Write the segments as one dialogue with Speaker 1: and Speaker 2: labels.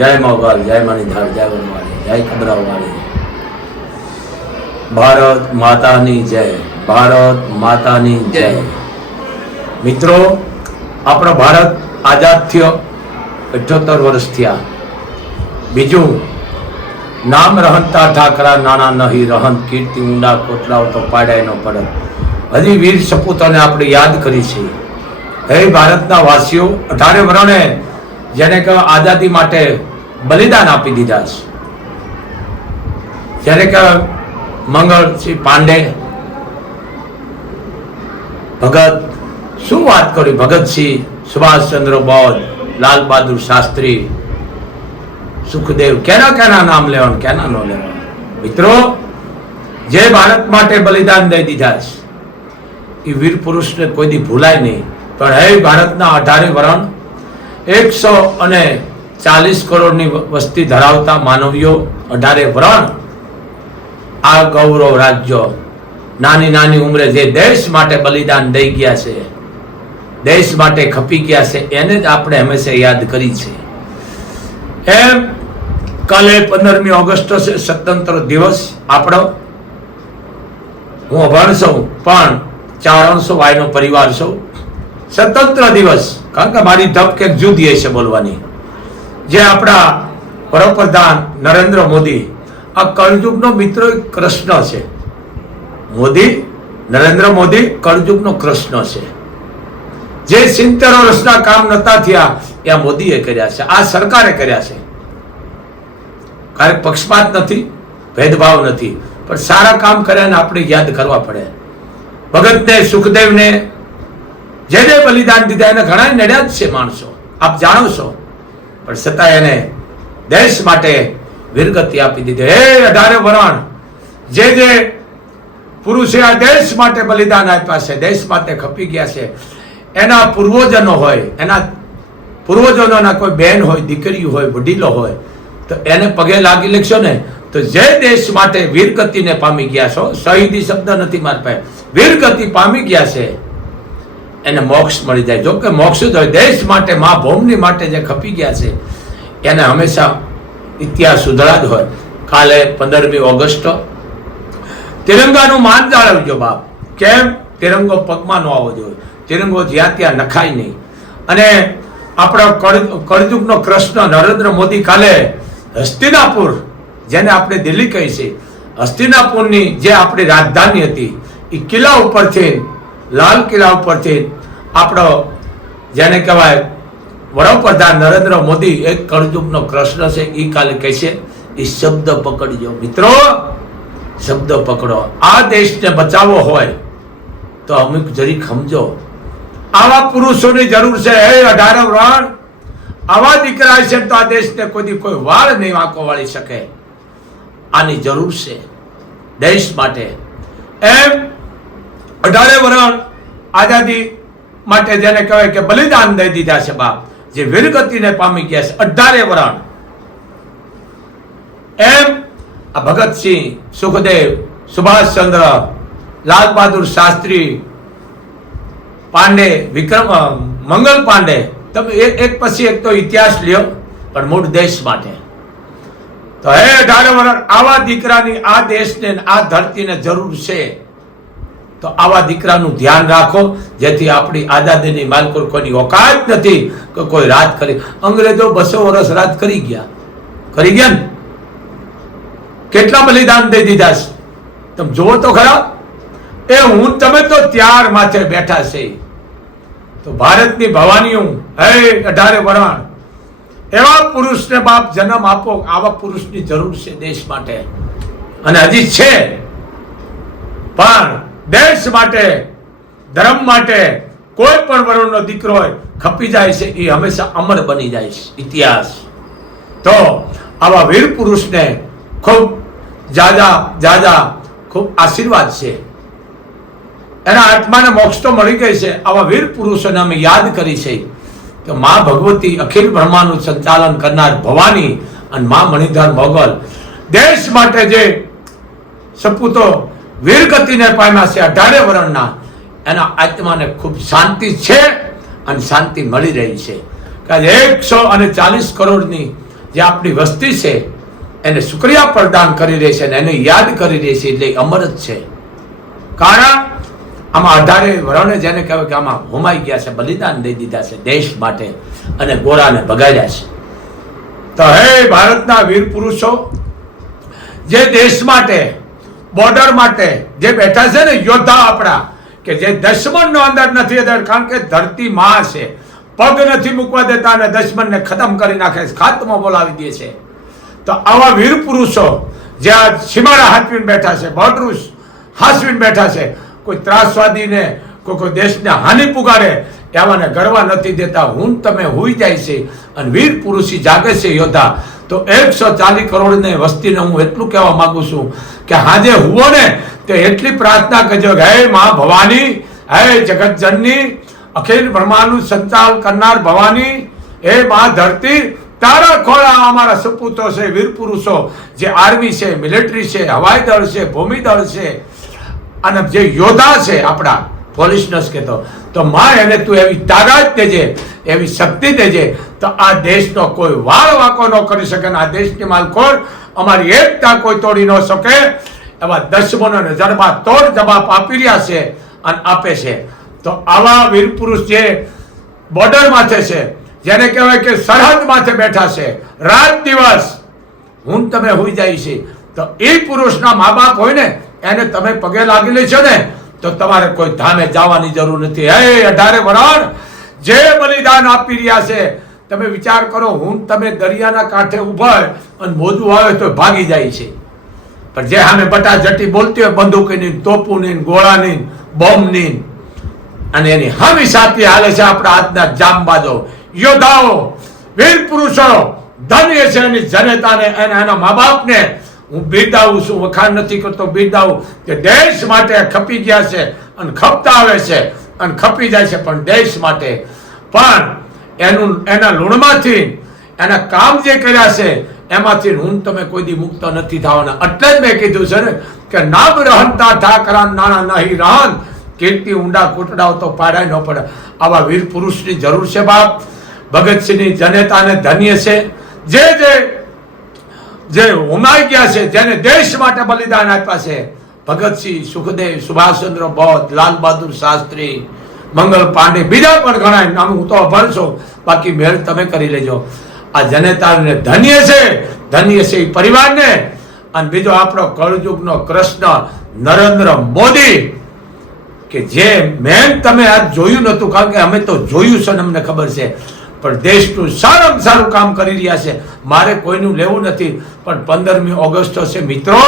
Speaker 1: જય મોગલ જય મણિધર જય વનવાળી જય ખબરાવાળી ભારત માતાની જય ભારત માતાની જય. મિત્રો આપણો ભારત આઝાદ થયો અઠ્યોતર વર્ષ થયા. બીજું નામ રહંતા ઠાકરા નાના નહીં રહન કીર્તિ ઊંડા કોટલાઓ તો પાડાય ન પડે. હજી વીર સપૂતોને આપણે યાદ કરી છે. હે ભારતના વાસીઓ અઢારે વર્ણે જેને કે આઝાદી માટે બલિદાન આપી દીધા છે. જ્યારે કે મંગળસિંહ પાંડે ભગત શું વાત કરી? ભગતસિંહ સુભાષચંદ્ર બોઝ, લાલ બહાદુર શાસ્ત્રી, સુખદેવ, કેના કેના નામ લેવાનું, કેના ન લેવાનું? મિત્રો, જે ભારત માટે બલિદાન દઈ દીધા છે, એ વીર પુરુષને કોઈ દી ભૂલાય નહીં. પણ હે ભારતના અઢારે વરણ, એકસો અને ચાલીસ કરોડની વસ્તી ધરાવતા માનવીઓ અઢારે વ્રણ આ ગૌરવ રાજ્ય નાની નાની ઉંમરે જે દેશ માટે બલિદાન દઈ ગયા છે, દેશ માટે ખપી ગયા છે, એને જ આપણે હંમેશા યાદ કરી છે. એમ કાલે પંદરમી ઓગસ્ટ છે, સ્વતંત્ર દિવસ આપણો. હું અભણ છું, પણ ચારણસો વાયનો પરિવાર છું. સ્વતંત્ર દિવસ, કારણ કે મારી ધપ કંઈક જુદી છે બોલવાની. જે આપણા વડાપ્રધાન નરેન્દ્ર મોદી, આ કળયુગનો મિત્ર કૃષ્ણ છે. મોદી, નરેન્દ્ર મોદી કળયુગનો કૃષ્ણ છે. જે સિત્તેર વર્ષના કામ નતા થયા, એ મોદીએ કર્યા છે, આ સરકારે કર્યા છે. કારણ પક્ષપાત નથી, ભેદભાવ નથી, પણ સારા કામ કર્યાને આપણે યાદ કરવા પડે. ભગતને, સુખદેવને જે જે બલિદાન દીધા, એને ઘણા નડ્યા જ છે માણસો. આપ જાણો છો પણ છતાં એને દેશ માટે વીરગતિ આપી દીધી. હે અઢારે વરણ, જે જે પુરુષે આ દેશ માટે બલિદાન આપ્યા છે, દેશ માટે ખપી ગયા છે, એના પૂર્વજનો હોય, એના પૂર્વજનોના કોઈ બહેન હોય, દીકરી હોય, વડીલો હોય, તો એને પગે લાગી લેશો ને, તો જે દેશ માટે વીરગતિને પામી ગયા છો, શહીદી શબ્દ નથી મારી પાસે વીરગતિ પામી ગયા છે એને મોક્ષ મળી જાય. જો કે મોક્ષ જ હોય દેશ માટે, મા ભૌમની માટે જે ખપી ગયા છે, એને હંમેશા ઇતિહાસ સુધરા જ હોય. કાલે પંદરમી ઓગસ્ટ તિરંગાનું માન જાળવજો બાપ. કેમ? તિરંગો પગમાં ન આવવો જોઈએ. તિરંગો જ્યાં ત્યાં નખાય નહીં. અને આપણો કળજુગનો કૃષ્ણ નરેન્દ્ર મોદી કાલે હસ્તિનાપુર, જેને આપણે દિલ્હી કહી છે, હસ્તિનાપુરની જે આપણી રાજધાની હતી, એ કિલ્લા ઉપરથી લાલ કિલ્લા ઉપરથી આપણો જેને કહેવાય વડાપ્રધાન નરેન્દ્ર મોદી એક કળયુગનો કૃષ્ણ છે એ કાલે કહે છે એ શબ્દ પકડજો મિત્રો, શબ્દ પકડો. આ દેશને બચાવવો હોય તો અમુક જરીક સમજો. આવા પુરુષોની જરૂર છે, હે અઢારો રણ. આવા દીકરા છે તો આ દેશને કોઈ કોઈ વાળ નહીં વાંકો વાળી શકે. આની જરૂર છે, દેશ માટે. એમ અઢારે વરણ આઝાદી માટે જેને કહેવાય કે બલિદાન દઈ દીધા છે બાપ, જે વીરગતિને પામી ગયા છે. અઢારે વરણ. એમ આ ભગતસિંહ, સુખદેવ, સુભાષચંદ્ર લાલ બહાદુર શાસ્ત્રી, પાંડે, વિક્રમ, મંગલ પાંડે, તમે એક પછી એક તો ઇતિહાસ લ્યો, પણ મૂળ દેશ માટે. તો હે અઢારે વર્ષ આવા દીકરાની આ દેશને આ ધરતીને જરૂર છે. તો આવા દીકરાનું ધ્યાન રાખો. જેથી આપણી આઝાદીની માલકોર કોઈની ઓકાત નથી કે કોઈ રાત કરી. અંગ્રેજો બસો વર્ષ રાત કરી ગયા. કરી ગયા ને? કેટલા બલિદાન દઈ દીધા છે? તમે જુઓ તો ખરા. એ હું તમે તો ત્યાર માથે બેઠા છે. તો ભારતની ભવાનીઓ હે અઢારે વરણ, એવા પુરુષને બાપ જન્મ આપો, આવા પુરુષની જરૂર છે દેશ માટે. અને હજી છે. પણ દેશ માટે, ધર્મ માટે કોઈ પણ વરુણનો દીકરો હોય, ખપી જાય છે, એ હંમેશા અમર બની જાય છે, ઇતિહાસ. તો આવા વીર પુરુષને ખૂબ જાજા જાજા ખૂબ આશીર્વાદ છે. એના આત્માને મોક્ષ તો મળી ગઈ છે, આવા વીર પુરુષોને અમે યાદ કરી છે. કે મા ભગવતી અખિલ બ્રહ્માનું સંચાલન કરનાર ભવાની અને મા મણિધર મોગલ દેશ માટે જે સપૂતો વીરગતિને પામ્યા છે અઢારે વર્ણના. એના આત્માને ખૂબ શાંતિ છે અને શાંતિ મળી રહી છે. કારણ એકસો અને ચાલીસ કરોડની જે આપણી વસ્તી છે, એને શુક્રિયા પ્રદાન કરી રહી છે અને એને યાદ કરી રહી છે એટલે અમર જ છે. કારણ, આમાં અઢારે વરણે જેને કહેવાય કે આમાં હોમાઈ ગયા છે, બલિદાન દઈ દીધા છે દેશ માટે અને ગોરાને ભગાડ્યા છે. તો હે ભારતના વીર પુરુષો, જે દેશ માટે બોર્ડર માટે જે બેઠા છે ને યોદ્ધા આપણા, કે જે દશમનનો અંદર નથી અંદર, કારણ કે ધરતી માં છે. પગ નથી મૂકવા દેતા અને દશમનને ખતમ કરી નાખે ખાતમો બોલાવી દે છે. તો આવા વીર પુરુષો જે આ સીમાડા હાથવીને બેઠા છે બોર્ડર હાસવીને બેઠા છે, કોઈ ત્રાસવાદીને, કોઈ કોઈ દેશને હાનિ પુગાડે એવાને ગરવા નથી દેતા. હું તમે હોઈ જાય છે અને વીર પુરુષી જાગે છે, યોદ્ધા. તો એકસો ચાલીસ કરોડની વસ્તીને હું એટલું કહેવા માંગુ છું કે હાજે હુઓ ને તે એટલી પ્રાર્થના કરજો હે મા ભવાની, હે જગત જનની અખિલ બ્રહ્માનું સંચાલ કરનાર ભવાની, હે મા ધરતી, તારા ખોળા અમારા સપૂતો છે વીર પુરુષો જે આર્મી છે, મિલિટરી છે, હવાઈ દળ છે, ભૂમિ દળ છે, અને જે યોદ્ધા છે આપણા પોલીસ નસ કહેતો. તો માં એને તું એવી તાકાત દેજે, એવી શક્તિ દેજે, તો આ દેશનો કોઈ વાળ વાકો ન કરી શકે આ દેશની માલખોર અમારી એકતા કોઈ તોડી ન શકે. એવા દશમનોને જડબા તોડ જવાબ આપી રહ્યા છે અને આપે છે. તો આવા વીર પુરુષ જે બોર્ડર માથે છે, જેને કહેવાય કે સરહદ માથે બેઠા છે, રાત દિવસ હું તમે હોઈ જાય છે. તો એ પુરુષના મા બાપ હોય ને, એને તમે પગે લાગી લે છો ને, તો તમારે કોઈ ધામે જવાની જરૂર નથી. હે અઢારે વરણ જે બલિદાન આપી રહ્યા છે તમે વિચાર કરો, હું તમે દરિયાના કાંઠે ઊભા હોય અને મોજું આવે તો ભાગી જાય છે. પણ જે સામે બટાજટી બોલતી હોય, બંદૂકની, તોપુની, ગોળાની, બોમ્બની, અને એની હમી સાથે હાલે છે આપણા આજના જામબાજો. યોદ્ધાઓ, વીર પુરુષો, ધન્ય છે એની જનતાને અને એના મા બાપને હું બિરદાવું છું, વખાણ નથી કરતો, બિરદાવું કે દેશ માટે ખપી ગયા છે અને ખપતા આવે છે અને ખપી જાય છે, પણ દેશ માટે. પણ એનું એના લુણમાંથી એના કામ જે કર્યા છે, એમાંથી હું તમે કોઈ દી મુક્ત નથી થવાના. એટલે જ મેં કીધું છે ને કે નામ રહનતા ઠાકરા નાણા નહીં રહન કીર્તિ ઊંડા કૂટડાઓ તો પાડાય ન પડે. આવા વીર પુરુષની જરૂર છે બાપ. ભગતસિંહની જનતાને ધન્ય છે. જે જે જે હુમાઈ ગયા છે, જેને દેશ માટે બલિદાન આપ્યા છે, ભગતસિંહ સુખદેવ સુભાષચંદ્ર બોઝ, લાલ બહાદુર શાસ્ત્રી મંગલ પાંડે બીજા પણ ઘણા નામ હું તો અભણશો બાકી મેળ તમે કરી લેજો. આ જનેતાને ધન્ય છે. ધન્ય છે એ પરિવારને. અને બીજો આપણો કળયુગનો કૃષ્ણ નરેન્દ્ર મોદી, કે જે મેન તમે આજ જોયું નતું કારણ કે અમે તો જોયું છે અમને ખબર છે. પણ દેશનું સારામાં સારું કામ કરી રહ્યા છે. મારે કોઈનું લેવું નથી. પણ પંદરમી ઓગસ્ટ છે મિત્રો.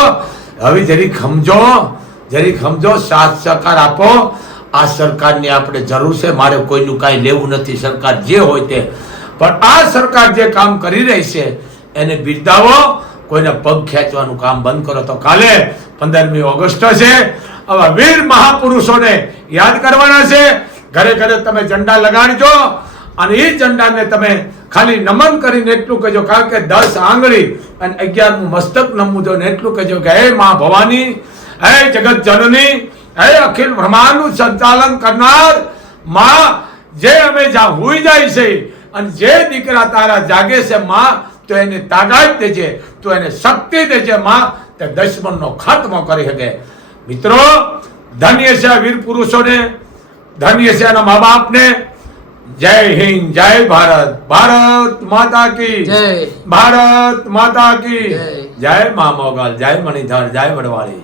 Speaker 1: હવે જરીક સમજો જરીક સમજો, સાથ સહકાર આપો. આ સરકારની આપણે જરૂર છે, મારે કોઈનું કાંઈ લેવું નથી, સરકાર જે હોય તે. પણ આ સરકાર જે કામ કરી રહી છે, એને બિરદાવો, કોઈને પગ ખેંચવાનું કામ બંધ કરો તો કાલે પંદરમી ઓગસ્ટ છે આવા વીર મહાપુરુષોને યાદ કરવાના છે. ઘરે ઘરે તમે ઝંડા લગાડજો અને એ ઝંડાને તમે ખાલી નમન કરીને એટલું કહેજો, કારણ કે દસ આંગળી અને અગિયારમું મસ્તક નમવું જો એટલું કહેજો કે, હે મા ભવાની હે જગત જનની હે અખિલ બ્રહ્માંડનું સંચાલન કરનારમાં જે અમે જ્યાં હોઈ જાય છે અને જે દીકરા તારા જાગે છે માં તો એને તાકાત દેજે તો એને શક્તિ દેજે માં તે દુશ્મનનો ખાત્મો કરી શકે. મિત્રો ધન્ય છે વીર પુરુષોને ધન્ય છે એના મા બાપને જય હિન્દ જય ભારત. ભારત માતા કી.
Speaker 2: જય.
Speaker 1: ભારત માતા કી.
Speaker 2: જય.
Speaker 1: જય મા મોગલ જય મણિધર જય વડવાળી.